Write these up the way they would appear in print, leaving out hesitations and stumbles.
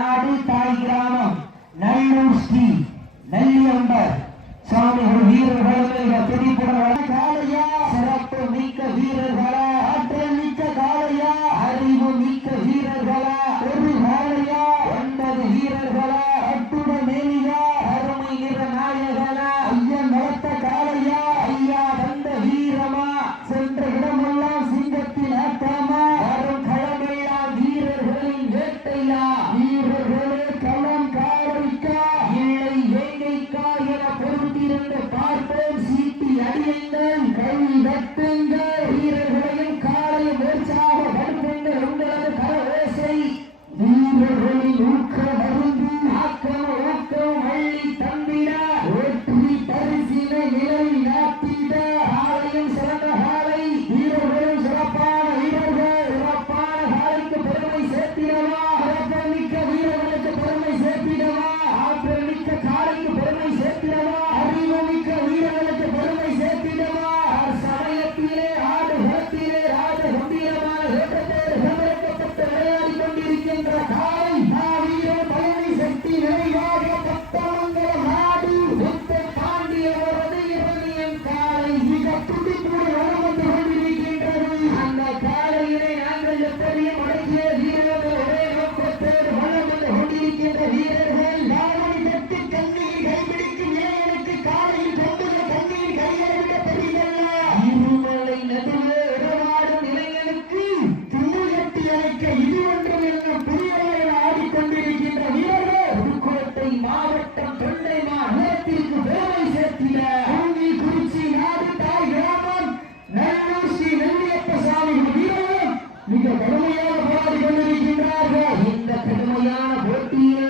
நாடு தாய் கிராமம் நல்லூர் ஸ்ரீ நல்லியம்பர் சுவாமி வீரர்களுமே துடிப்புடன் காளையா சிறப்பு மிக்க வீரர்களா ஆற்றல் மிக்க காளையா அறிவு மிக்க வீரர்களா ஒரு காளையா 9 வீரர்களா அட்டுடன் மேலியா அருமை நிற நாயகனா ஐயன் வளர்த்த காளையா ஐயா வந்த வீரமா சென்ற இடமெல்லாம் சிங்கத்தின் ஆட்டமா வரும் களமெல்லாம் வீரர்களின் வேட்டையா வீரர்களே களம் காவலிக்கா இல்லை வேங்கைக்கா என பொறுத்திருந்து பார்ப்போம் சீட்டி அடியுங்கள் கை தட்டுங்கள் வீரர்களையும் காலையும் உற்சாகப்படுத்துங்கள் உங்களது கரவேசை வீரர்களின் ஊக்கம் அருந்து ஆக்கம் ஊக்கம் அள்ளி தந்திட வெற்றி பரிசினை நிலை நாட்டிட காலையும் சிறந்த காலை வீரர்களும் சிறப்பான வீரர்கள் சிறப்பான காலைக்கு பெருமை சேர்த்திடவா சிறப்பு மிக்க வீரர்களுக்கு பெருமை சேர்த்திடவா ஆற்றல் மிக்க காலைக்கு பெருமை சேர்த்திடவா அறிவு மிக்க வீரர்களுக்கு பெருமை சேர்த்திடவா சமயத்திலே ஆடு களத்திலே ராஜ கம்பீரமான வேட்டத்தோடு சமரக்கப்பட்டு விளையாடி கொண்டிருக்கின்ற காலை வீரர் பழனி சக்தி நிறைவாக பத்தமங்கல நாடு முத்தை பாண்டியவரது இரணியன் காலை மிக துடிப்புடன் வளம் வந்து கொண்டிருக்கின்றது அந்த காலையினை நாங்கள் எப்படியும் அடக்கிய வீரர்கள் ஒரே நோக்கத்தோடு வளம் வந்து கொண்டிருக்கின்ற வீரர்கள் யாரை தட்டி கண்ணில் கைபிடிக்கும் இளைஞனுக்கு காலையில் கொண்டுள்ள கண்ணில் கையெழுத்த பெரியதல்ல இருமலை நடுவே உறவாடும் இளைஞனுக்கு துணியட்டி அழைக்க இது ஒன்றும் என்ன புரியலை ஆடிக்கொண்டிருக்கின்ற வீரர்கள் புதுக்கோட்டை மாவட்டம் தொண்டை மாநிலத்திற்கு பெருமை சேர்த்திட குறிச்சி நாடு தாய் கிராமம் நல்லூர் ஸ்ரீ நெல்லியப்ப சாமி வீரர்கள் மிக கடுமையாக போராடி கொண்டிருக்கின்றார்கள் இந்த கடுமையான போட்டியில்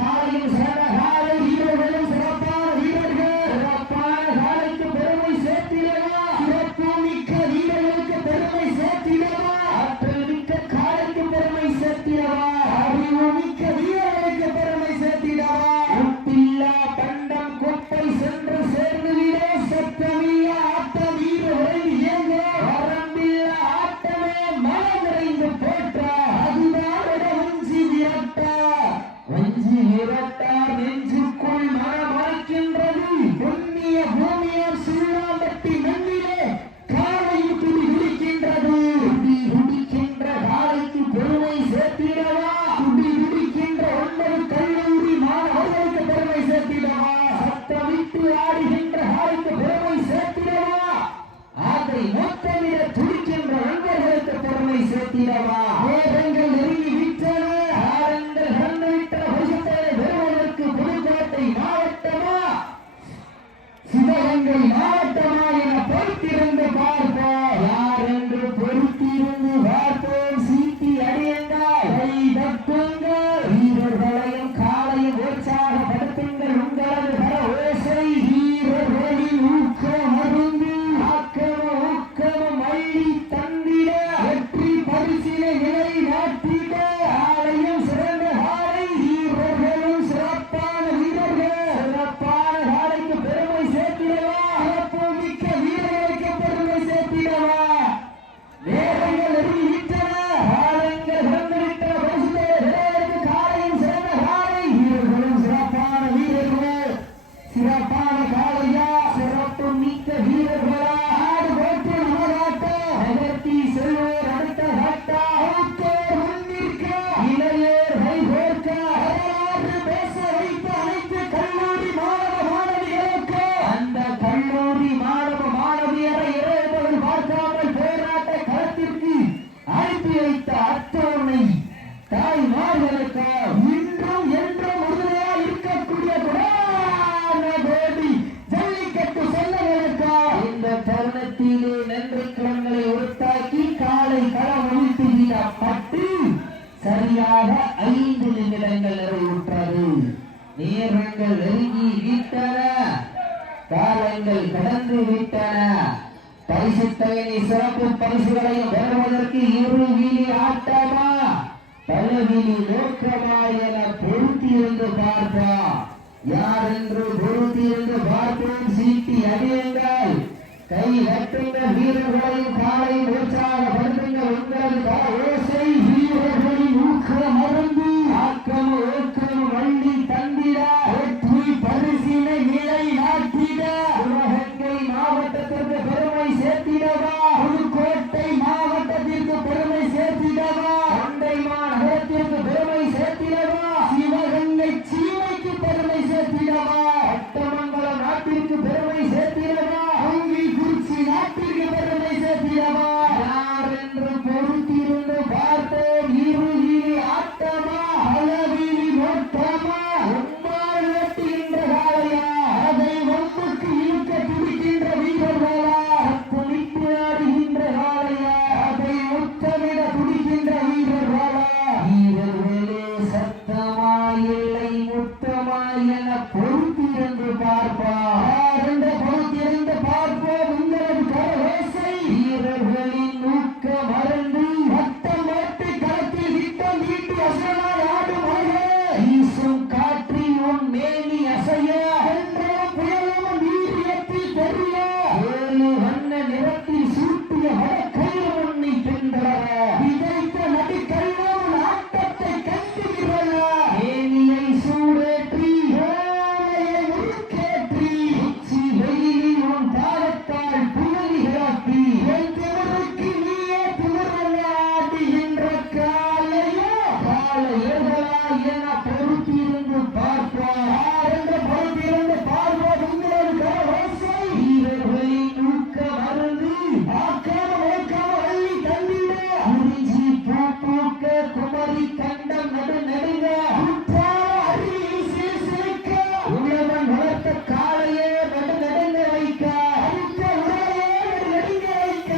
காலையும் சிறந்த காலை வீரர்களும் சிறப்பான வீரர்கள் சிறப்பான காலைக்கு பெருமை சேர்த்திடவா சிறப்பு மிக்க வீரர்களுக்கு பெருமை சேர்த்திடவா ஆற்றல் மிக்க காலைக்கு பெருமை சேர்த்திடவா அறிவு மிக்க வீரர்களுக்கு பெருமை சேர்த்திடவா உப்பில்லா பண்டம் குப்பை சென்று சேர்ந்துவிட சத்தமில்லா ஆட்ட வீர உறைந்து இயங்க வரம்பில்லா ஆட்டமே மனம் நிறைந்து போற்ற அதுதான் வஞ்சி விரட்டா வஞ்சி விரட்டா நெஞ்சுக்குள் மனம் மறைக்கின்றது புண்ணிய பூமியார் சுள்ளாம்பட்டி மண்ணிலே காலை துடி துடிக்கின்றது துடி துடிக்கின்ற காலைக்கு பெருமை சேர்த்திடவா துடி துடிக்கின்ற 9 கல்லூரி மாணவர்களுக்கு பெருமை சேர்த்திடவா சத்தமிட்டு ஆடுகின்ற காலைக்கு பெருமை சேர்த்திடவா அதை மொத்தமிட துடிக்கின்ற நண்பர்களுக்கு பெருமை சேர்த்திடவா வேதங்கள் நெருங்கி விட்டன ஆரங்கள் கண்டுவிட்டன பரிசுத்தலை பெறுவதற்கு புதுக்கோட்டை மாவட்டமா சிவகங்கை மாவட்டமா என பொறுத்திருந்து பார்ப்போம் யார் என்று பொறுத்திருந்து பார்ப்போம் சீட்டி அடியுங்கள் கை தட்டுங்கள் வீரர்களையும் காலையும் உற்சாகப்படுத்துங்கள் உங்களது கர ஓசை வீரர்களின் ஊக்கம் அருந்து ஆக்கமும் ஊக்கமும் அள்ளி தந்திட வெற்றி பரிசினை நிலை நாட்டிட ஆலயம் சிறந்த காலை வீரர்களும் சிறப்பான வீரர்கள் சிறப்பான காலைக்கு பெருமை சேர்த்திடவா சிறப்பு மிக்க வீரர்களுக்கு பெருமை சேர்த்திடவா நேரங்கள் நெருங்கி விட்டன காலங்கள் வந்துவிட்டன பரிசுத்தலை காலையும் சிறந்த காலை வீரர்களும் சிறப்பான வீரர்கள் சிறப்பான காலையா சிறப்பு மிக்க வீரர்களா ஆடு போட்டு நமதாட்டம் நகர்த்தி செல்வோர் அடுத்த காட்டா அவுத்தோர் முன்னிற்க இளையோர் கைகோர்க்க வரலாறு பேச வைத்த அனைத்து கல்லூரி மாணவ மாணவிகளுக்கு அந்த கல்லூரி மாணவ மாணவியரை இறைவர்கள் பார்க்காமல் போராட்ட களத்திற்கு அனுப்பி வைத்த அத்தோனை தாய்மார்களுக்கு இன்றும் என்றும் உறுதியாக இருக்கக்கூடிய கோடி ஜல்லிக்கட்டு செல்லகளுக்கு இந்த தருணத்திலே நன்றி கிழங்களை உருத்தாக்கி காலை களம் ஒழித்து விடப்பட்டு சரியாக 5 நிமிடங்கள் நிறைவுற்றது நேரங்கள் நெருங்கி விட்டன காலங்கள் கடந்து விட்டன பரிசுத்தகனி சிறப்பு பரிசுகளையும் பெறுவதற்கு இரு வீலி ஆட்டமா பலவீனி நோக்கமா என பொருத்தியிருந்து பார்ப்போம் யார் என்று பொருத்தியிருந்து பார்ப்போம் சீட்டி அடியுங்கள் கை தட்டுங்கள் வீரர்களையும் காலையும் உற்சாகப்படுத்துங்கள் உங்களது ஓசை வீரர்களின் ஊக்கம் மருந்து ஊக்கம் வள்ளி தந்திட வெற்றி பரிசினை நிலை நாட்டிட சிவகங்கை மாவட்டத்திற்கு பெருமை சேர்த்திடவா புதுக்கோட்டை மாவட்டத்திற்கு பெருமை சேர்த்திடவா தொண்டைமான் நகரத்திற்கு பெருமை சேர்த்திடவா சிவகங்கை சீமைக்கு பெருமை சேர்த்திடவா அட்டமங்கலம் நாட்டிற்கு பெருமை சேர்த்திடவா குறிச்சி நாட்டிற்கு பெருமை சேர்த்திடவா யார் என்று பொறுத்திருந்து பார்த்தோம் இருவீதி ஆட்டமா அளவீதி நோட்டமா உம்மால் வெட்டுகின்ற காலையா அதை ஒன்றுக்கு இழுக்க துடிக்கின்ற வீரர்களா துணித்து ஆடுகின்ற காலையா அதை முத்தமிட துடிக்கின்ற வீரர்களா வீரர்களே சத்தமா இல்லை முத்தமா என பொறுத்திருந்து பார்ப்பார் என்ற பொறுத்திருந்து பார்ப்போம் உங்களது கரவேசை வீரர்களின் ஊக்க மறந்து மட்டம் மாட்டு களத்தில் விட்டம் வீட்டு அசையால் ஆடும் மழை வீசும் காற்றி உன் மேனி அசைய என்றும் புயலும் வீரியத்தில் தெரிய ஏழு வண்ண நிறத்தில் சூட்டிய வடக்கையில் உன்னை பின்தொடர விதைத்த நடிக்கல்லும் ஆட்டத்தை கண்டுகிறல மேனியை சூடேற்றி ஏழையை உருக்கேற்றி உச்சி வெயிலில் உன் தாரத்தால் புயலி கிளப்பி என் திமிருக்கு நீயே திமிரலாடுகின்ற காலையோ காலையர்களா என பொறுத்திருந்து பார்ப்பார் என்ற பொறுத்திருந்து பார்ப்போம் உங்களது கரவேசை வீரர்களின் ஊக்க மருந்து ஆக்காம ஓக்காம வள்ளி தந்திட குறிஞ்சி பூ பூக்க குமரி கண்டம் நடு நடுங்க அருவியில் சிறுசிறுக்க உழவன் வளர்த்த காலையே நடு நடுங்க வைக்க அடுத்த உடலையே நடு நடுங்க வைக்க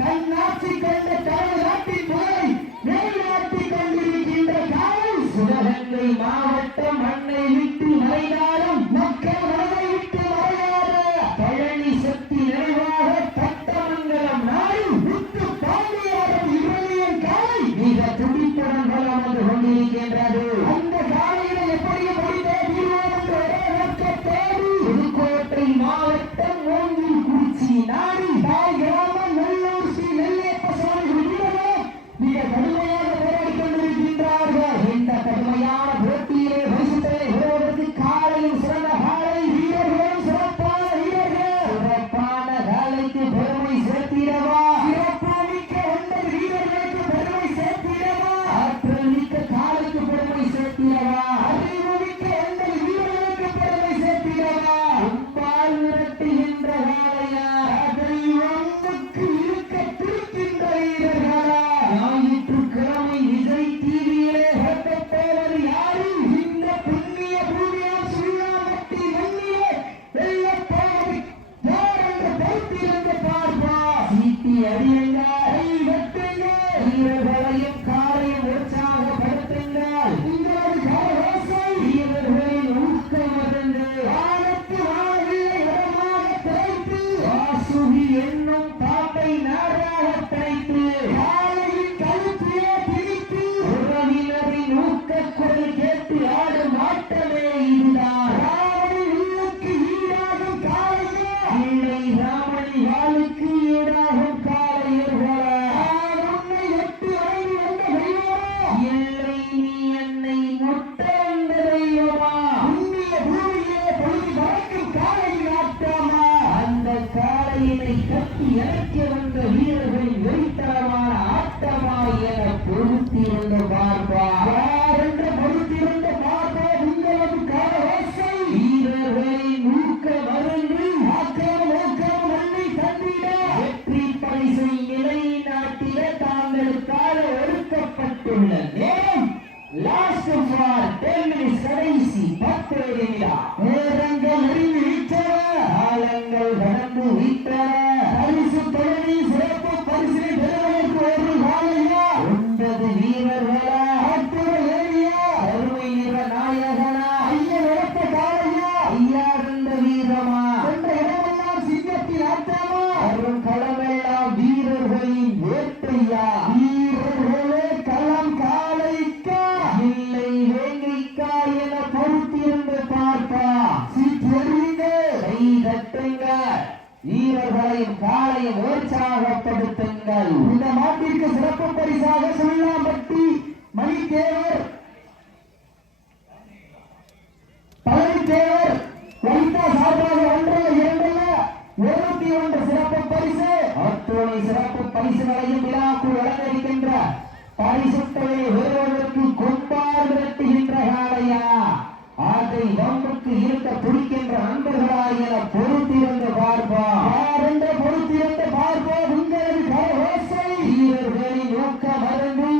தன்னாட்சி கண்ட தமிழ்நாட்டின் புகழை மேல்நாட்டி கொண்டிருக்கின்ற காலை சிவகங்கை மாவட்டம் மண்ணை விட்டு மறைந்தாலும் மக்கள் மனதை விட்டு மறையாத பழனி சக்தி நிறைவாக தட்டமங்கலம் நாடு விட்டு பாண்டியாரம் இவனியின் காலை மிக துடிப்புடன் வலம் வந்து கொண்டிருக்கின்றது அந்த காலையில எப்படியும் முடிந்தே தீர்வோம் என்ற ஒரே நோக்கத்தோடு புதுக்கோட்டை மாவட்டம் மூங்கில் குறிச்சி நாடு தாய் கிராமம் நல்லூர் ஸ்ரீ நெல்லையப்ப சுவாமி வீரர்கள் மிக கடுமையாக போராடி கொண்டிருக்கின்றார்கள் இந்த கடுமையான போட்டியிலே பரிசுத்தை பெறுவதற்கு காலையும் சிறந்த காலை வீரர்களும் சிறப்பான வீரர்கள் சிறப்பான காலைக்கு பெருமை சேர்த்திடவா சிறப்பு மிக்க 9 வீரர்களுக்கு பெருமை சேர்த்திடவா ஆற்றல் மிக்க காலைக்கு பெருமை சேர்த்திடவா அறிவு மிக்க 9 வீரர்களுக்கு பெருமை சேர்த்திடவா உம்பால் விரட்டுகின்ற காலையா அதை ஒன்றுக்கு இழுக்க துடிக்கின்ற வீரர்களா ஞாயிற்றுக்கிழமை விஜய் டிவியிலே போவது யாரு இந்த புண்ணிய பூமியால் சுழியாமட்டி மண்ணிலே வெள்ளப்போவது யார் என்று பொறுத்திருந்து பார்ப்பா சீட்டி அடியுங்க வெட்டுங்க வீரர்களையும் காலையும் உற்சாகப்படுத்துங்கள் உங்களது கரவேசை வீரர்களின் ஊக்கம் மறந்து வானத்து வாழவில்லை இடமாக திரைத்து வாசுகி என்னும் பாட்டை நாடாக திரைத்து காலையின் கழுத்திலே பிடித்து உறவினரின் ஊக்கக் குரல் கேட்டு ஆடும் ஆட்டமே இதுதான் ராமணி வில்லுக்கு ஈடாகும் காலையா இல்லை ராமணி வாளுக்கு ஈடாகும் காலையர்களா உன்னை வெட்டு வரைந்து வந்த தெய்வமா இல்லை நீ என்னை முட்ட வந்த தெய்வமா புண்ணிய பூமியிலே பொழுது பறக்கும் காலையின் ஆட்டமா அந்த காலையினை கட்டி இறக்கி வந்த வீரர்களின் வெறித்தனமான ஆட்டமா என பொறுத்திருந்து பார்ப்பார் என்ற பொறுத்திருந்து பார்ப்போம் உங்களது கரவேசை வீரர்களின் ஊக்க மருந்து ஆக்கம் ஊக்கம் மண்ணை தந்திட வெற்றி பரிசை நிலை நாட்டிட தாங்களுக்காக ஒதுக்கப்பட்டுள்ள நேரம் லாஸ்ட் ஃபார் 10 மினிட்ஸ் கடைசி 10 நிமிடம் நேரங்கள் நெருங்கி விட்டன காலங்கள் கடந்து விட்டன பரிசு தொடங்கி சிறப்பு பரிசினை பெறுவதற்கு ஒரு காலையா 9 வீரர்களா அற்புத ஏரியா அருமை நிற நாயகனா ஐயன் எடுத்த காலையா ஐயா இருந்த வீரமா என்ற இடமெல்லாம் சிங்கத்தின் ஆட்டமா வரும் களமெல்லாம் வீரர்களின் வேட்டையா வீரர்களே களம் காலைக்கா இல்லை வேங்கைக்கா என பொறுத்திருந்து பார்ப்பா சீற்றறிங்க கை தட்டுங்க வீரர்களையும் காலையும் உற்சாகப்படுத்துங்கள் இந்த மாட்டிற்கு சிறப்பு பரிசாக சுள்ளாம்பட்டி மணிதேவர் தேவர் லலிதா சார்பாக 1-2 சிறப்பு பரிசு அத்துணை சிறப்பு பரிசுகளையும் விழாக்குள் வழங்கியிருக்கின்ற பரிசுத்தலை வருவதற்கு கொண்டார் விரட்டுகின்ற காலையா அதை வம்புக்கு இருக்க துடிக்கின்ற நண்பர்களாய் என பொறுத்திருந்து பார்ப்போம் பொறுத்திருந்து பார்ப்போம் உங்களது கரகோசை வீரர்களின் ஊக்கம் அருந்து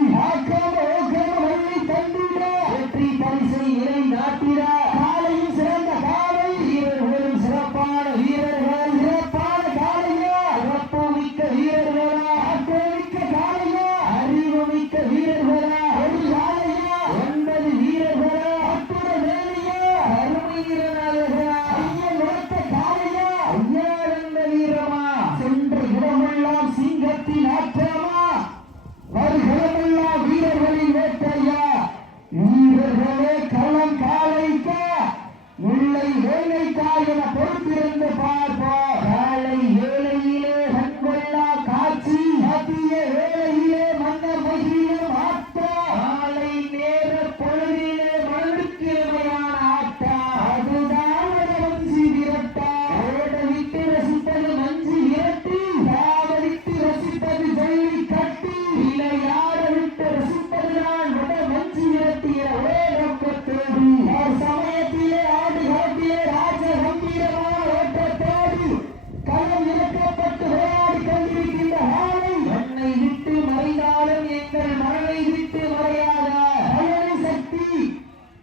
வள்ளி தந்திட வெற்றி பரிசை நிலை நாட்டிட காலையும் சிறந்த காலை வீரர்களும் சிறப்பான வீரர்கள் சிறப்பான காலையா சிறப்பு மிக்க வீரர்களா ஆற்றமிக்க காலையா அறிவு மிக்க வீரர்களா ஒரு காலையா 9 வீரர்களா அத்துடன் அருமை வீரனாளர்களா ஐயன் உழைத்த காலையா ஐயாரந்த வீரமா சென்ற இடமெல்லாம் சிங்கத்தின் ஆற்றமா வருகிறமெல்லாம் வீரர்களின் வேட்டையா வீரர்களே களம் காலைக்கா இல்லை வேலைக்கா என பொறுத்திருந்து பார்ப்போம் காலை வேலையிலே கண்கொள்ளா காட்சி மதிய வேலையிலே மன்னர் மகிழும் ஆட்டம் காலை நேர பொழுதிலே மனதுக்கிழமையான ஆட்டம் அதுதான் மஞ்சி விரட்டா ஓட விட்டு ரசிப்பது மஞ்சி விரட்டி காவலிட்டு ரசிப்பது ஜெயி கட்டி விளையாட விட்டு ரசிப்பது நான் மஞ்சி விரட்டிய ஒரே நோக்கத்தோடு சமயத்திலே ஆடு காட்டிலே ராஜ கம்பீரமான ஓட்டத்தோடு களம் இறக்கப்பட்டு விளையாடி கொண்டிருக்கின்ற ஆலை மண்ணை விட்டு மறைந்தாலும் எங்கள் மனதை விட்டு மறையாத பழனி சக்தி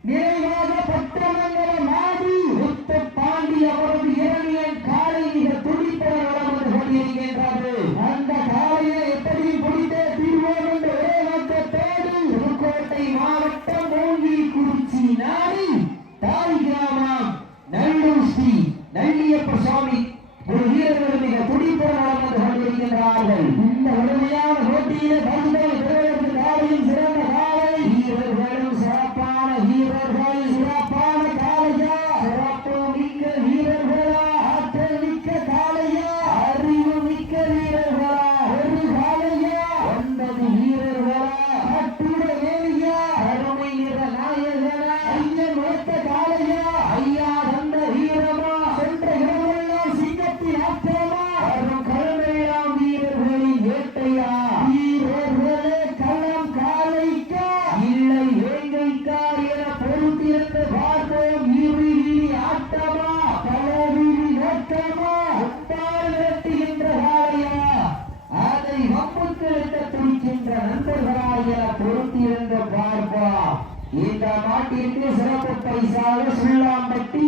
நிறைவாக பட்டமங்கல நாடு முத்த பாண்டி அவரது இரணியன் காலை மிக துடிப்பட வளர்ந்து கொண்டிருக்கின்றது அந்த காலையை எப்படி பிடித்தே தீர்வோம் என்ற ஒரே நோக்கத்தோடு புதுக்கோட்டை மாவட்டம் மூங்கில்குறிச்சி நாடு தாய் கிராமம் நல்லூர் ஸ்ரீ நல்லியப்ப சுவாமி ஒரு வீரர்கள் மிக துடிப்பட வளர்ந்து கொண்டிருக்கின்றார்கள் இந்த உடமையான போட்டியிலே பரிசுகள் பெறுவதற்கு காலையும் சிறந்த காலை வீரர்களும் சிறப்பான வீரர்கள் சிறப்பான காலையா சிறப்பு மிக்க வீரர்களா ஆற்றல் மிக்க காலையா அறிவு மிக்க வீரர்களா ஒரு காலையா 9 வீரர்களா அட்டுட வேலையா அருமை நிற நாயகனா ஐயன் உழைத்த காலையா ஐயா தந்த வீரமா சென்ற இடமெல்லாம் சிங்கத்தின் ஆற்றமா வரும் களமெல்லாம் வீரர்களின் வேட்டையா வீரர்களே களம் காலைக்கா இல்லை வேங்கைக்கா என பொறுத்திருந்து பார்ப்போம் இறுதி ஆட்டமா களவீதி நோட்டமா ஒப்பால் விரட்டுகின்ற காலையா அதை வம்புக்கு எடுக்க துடிக்கின்ற நண்பர்களாய் என பொறுத்திருந்து பார்ப்போம் இந்த நாட்டிற்கு சிறப்பு பரிசாக சுள்ளாம்பட்டி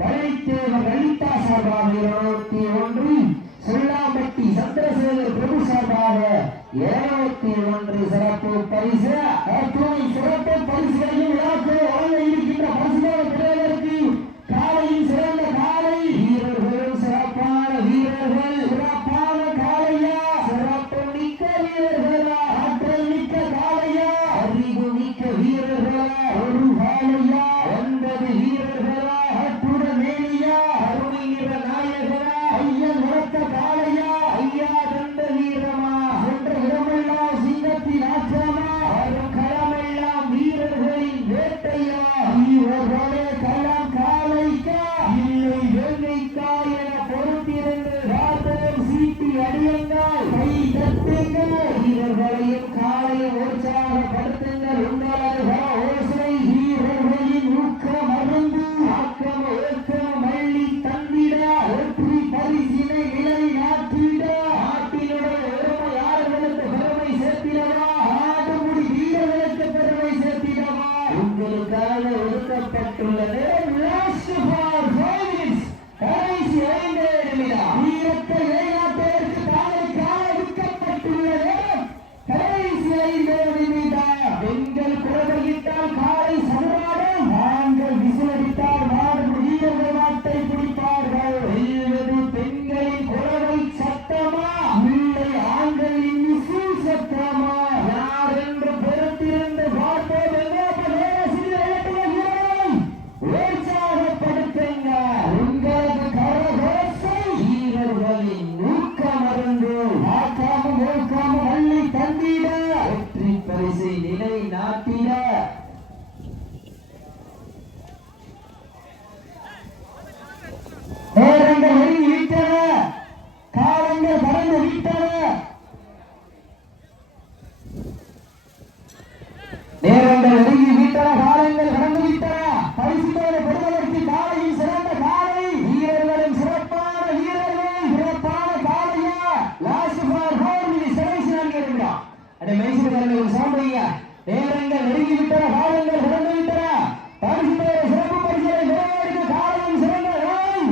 பழனித்தேவர் லலிதா சார்பாக 201 சுள்ளாம்பட்டி சந்திரசேகர் பிரபு சார்பாக 201 சிறப்பு பரிசு அத்துணை சிறப்பு பரிசுகளையும் விழாக்கு வழங்க இருக்கின்ற பரிசுகளை பெறுவதற்கு காலையும் சிறந்த காலை வீரர்களும் சிறப்பான வீரர்கள் சிறப்பான காலையா சிறப்பு மிக்க வீரர்களா ஆற்றல் மிக்க காலையா அறிவு மிக்க வீரர்களா ஒரு காலையா 9 வீரர்களா அத்துடன் மேலியா அருமை நிற நாயகனா ஐயன் உழைத்த காலையா ஐயா தந்த வீரமா சென்ற இடமெல்லாம் சிங்கத்தின் ஆற்றமா வரும் களமெல்லாம் வீரர்களின் வேட்டையா வீரர்களே களம் காலைக்கா இல்லை வேங்கைக்கா என பொறுத்திருந்து பார்ப்போம் சீட்டி அடியுங்கள் கை தட்டுங்கள் வீரர்களையும் காலையும் உற்சாகப்படுத்துங்கள் உங்களது ஓசை வீரர்களின் ஊக்கம் அருந்து ஆக்கம் ஊக்கம் மள்ளி தந்திட வெற்றி பரிசினை நிலை நாட்டிட நாட்டினுடைய ஒருமையாளர்களுக்கு பெருமை சேர்த்திடவா ஆடுமுடி வீரர்களுக்கு பெருமை சேர்த்திடவா உங்களுக்காக ஒதுக்கப்பட்டுள்ளது கடைசி 5 நிமிடம் வீரத்தை நிலைநாட்டுவதற்கு தாங்கள் கால விற்கப்பட்டுள்ளது கடைசி 5 நிமிடம் பெண்கள் அதை மைசூர் ஒரு சாம்பிங்க நேரங்கள் நெருங்கி விட்டன, காலங்கள் கடந்து விட்டன. பரிசு சிறப்பு பரிசுகளை பெறுவதற்கு காலம் சிறந்த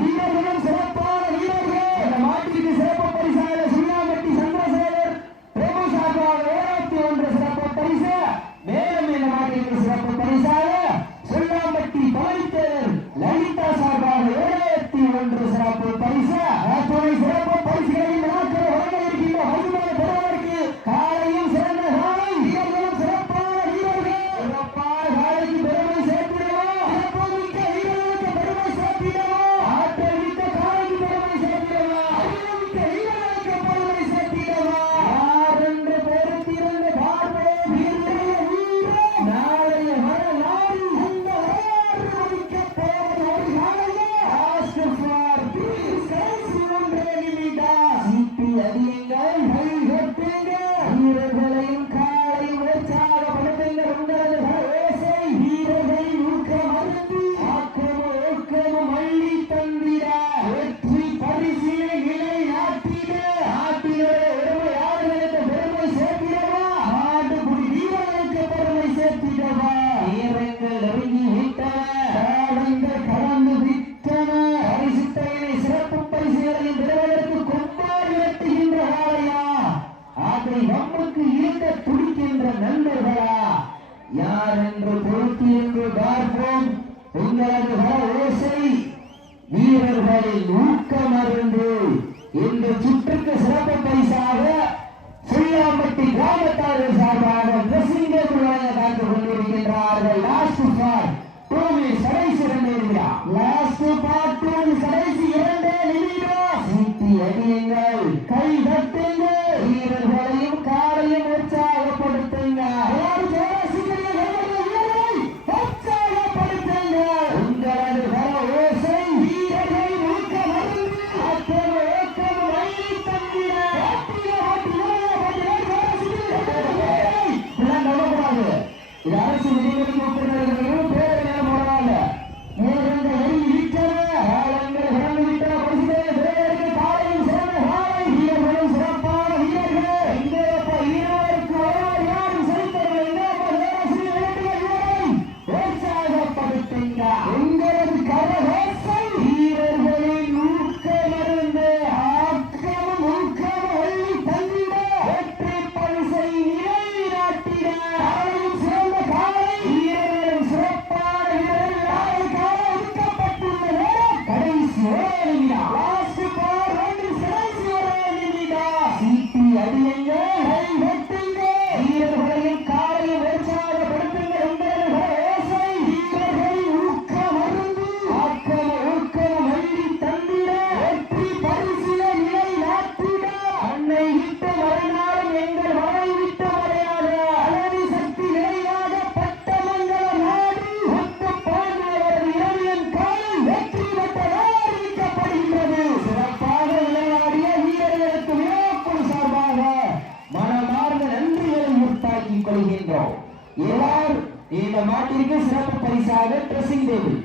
வீரர்களும் சிறப்பான வீரர்கள். இந்த மாட்டிற்கு சிறப்பு பரிசாக சுண்ணாம்பட்டி சந்திரசேகர் பிரபு சார்பாக 71 சிறப்பு பரிசு. மேலும் இந்த மாட்டிற்கு சிறப்பு பரிசாக சுண்ணாம்பட்டி பழனித்தேவர் லலிதா சார்பாக 71 சிறப்பு பரிசு. அத்துணை சிறப்பு பரிசுகளையும் நாட்கள் வழங்க இருக்கின்ற மருத்துவ பெறுவதற்கு காலையும் சிறந்த காலை வீரர்களும் சிறப்பான வீரர்கள். சிறப்பான காலைக்கு பெருமை சேர்த்திடவா, சிறப்புமிக்க வீரர்களுக்கு பெருமை சேர்த்திடவா, ஆற்றல் மிக்க காலைக்கு பெருமை சேர்த்திடவா, அறிவுமிக்க வீரர்களுக்கு பெருமை சேர்த்திடவா. யார் என்று பொறுத்திருந்த பார்ப்போம் வீரர்களே வீரர். நாளைய வரலாறு இந்த வரலாறு போவது ஒரு காலையே. ஆஸ்க் ஃபார் பீஸ் கடைசி 1 நிமிடம். சீட்டி அடியுங்கள், கைகட்டுங்கள், வீரர்களையும் காலையும் உற்சாகப்படுத்துங்கள். உங்களது ஓசை வீரர்களின் ஊக்கம் அருந்து ஆக்கமும் ஊக்கமும் அள்ளி தந்திட வெற்றி பரிசினை நிலை நாட்டிட நாட்டினரை உடமை ஆடுகளுக்கு பெருமை சேர்த்திடவா, ஆட்டுக்குடி வீரர்களுக்கு பெருமை சேர்த்திடவா. வீரர்கள் நெருங்கி விட்டன, காலங்கள் கடந்து விட்டன. பரிசுத்தையினை சிறப்பு பரிசுகளையும் பெறுவதற்கு கொண்டாடி வெட்டுகின்ற காலையா, அதை நம்முக்கு இருக்க துடிக்கின்ற நண்பர்களா, யார் என்று பொறுத்து என்று பார்ப்போம். உங்களது ஓசை வீரர்களின் ஊக்கம் அருந்து இந்த சுற்றுக்கு சிறப்பு பரிசாக சுள்ளாம்பட்டி கிராமத்தார்கள் சார்பாக ட்ரெஸ்ஸிங் டேபிள் வழங்க காத்துக் கொண்டிருக்கின்றார்கள். லாஸ்ட் ஃபார் 2 மினிட்ஸ், கடைசி 2 நிமிடம். லாஸ்ட் ஃபார் 2 மினிட்ஸ், கடைசி 2 நிமிடம். சீட்டி அடியுங்கள், கை தட்டுங்கள், வீரர்களையும் காலையும் உற்சாகப்படுத்துங்கள். உங்களது வர ஓசை வீரர்களின் ஊக்கம் அருந்து ஆற்றல் ஊக்கம் அள்ளி தந்திட இது அரசு விதிகளுக்கு உட்பட்டவர்களும் பேரவையால் போடவாங்க. நேரங்கள் நெருங்கி விட்டன, காலங்கள் கடந்து விட்டன. பரிசுகளை பெறுவதற்கு காலையும் சிறந்த காலை வீரர்களும் சிறப்பான வீரர்கள். எங்கேப்பா வீரருக்கு வரலாறு யாரும் செலுத்தவில்லை. எங்கேப்பா தேவாசிரியர் விளையாட்டுகள் வீரரை உற்சாகப்படுத்துங்க. உங்களது கரகோசை வீரர்களின் ஊக்கம் அருந்து ஆக்கமும் ஊக்கமும் அள்ளி தந்திட வெற்றி பரிசை நிலை நாட்டிட காலையும் சிறந்த காலை வீரர்களும் சிறப்பான வீரர்கள். நாளை காலை ஒதுக்கப்பட்டுள்ள நேரம் கடைசி 1 நிமிடம். லாஸ்ட் ஃபார் 2 கடைசி 1 நிமிடம். சீட்டி அடியுங்கள், கை தட்டுங்கள், வீரர்களையும் காலையும் உற்சாகப்படுத்துங்கள். உங்களது ஓசை வீரர்களின் ஊக்கம் அருந்து ஆக்கமும் ஊக்கமும் அள்ளி தந்திட வெற்றி பரிசிலை நிலை நாட்டிட அன்னை விட்டு மறைநாளும் எங்கள் மனை விட்டு மறையாத அழகு சக்தி நிலையாக பட்டமங்கல நாடு ஒத்து பாண்டியவரது இரவியன் காலை வெற்றி பெற்றதாக அறிவிக்கப்படுகின்றது. சிறப்பாக விளையாடிய வீரர்களுக்கு விழாக்குழு சார்பாக மனமார்ந்த நன்றிகளை உண்டாக்கிக் கொள்கின்றோம். இவர் இந்த மாட்டிற்கு சிறப்பு பரிசாக ட்ரெஸ்ஸிங் டேபிள்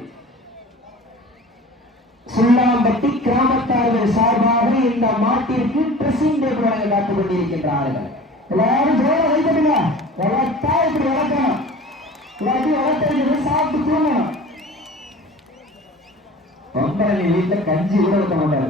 சுள்ளாம்பட்டி கிராமத்தார்கள் சார்பாக இந்த மாட்டிற்கு ட்ரெஸ்ஸிங் டேபிள் வழங்க காத்துக் கொண்டிருக்கின்றார்கள். எல்லாரும் ஜோர வைக்கணுங்க. வளர்த்தா இப்படி வளர்க்கணும், இல்லாட்டி வளர்த்து சாப்பிட்டு தூங்கணும். பொம்பளை வீட்டுல கஞ்சி கூட வைக்க மாட்டாரு.